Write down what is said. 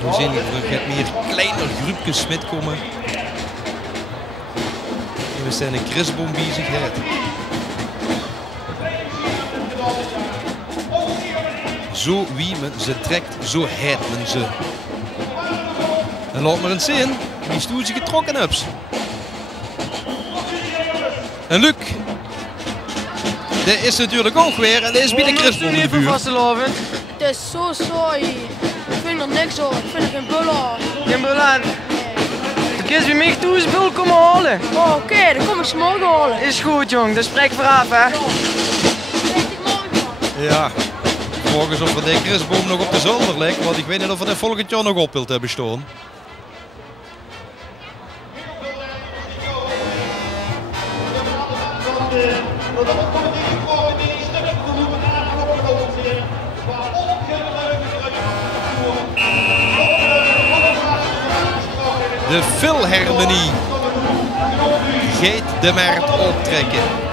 We zien er meer kleiner groepjes met komen. En we zijn een Christboom bezigheid. Zo wie men ze trekt, zo heit men ze. En laat maar eens zien wie stoeltje getrokken hebt. En Luc, dat is natuurlijk ook weer en dat is bij de Christboom in de buurt. Het is zo saai. Ik vind er niks aan. Ik vind er geen bul aan. Geen bul aan? Dan kun je bij mij toe eens bul komen halen. Oh, oké, dan kom ik ze morgen halen. Is goed, jong. Dan spreek vooraf, hè. Ja. Volgens of we de Christboom nog op de zolder ligt, want ik weet niet of we dat volgend jaar nog op wilt hebben staan. De Philharmonie gaat de markt optrekken.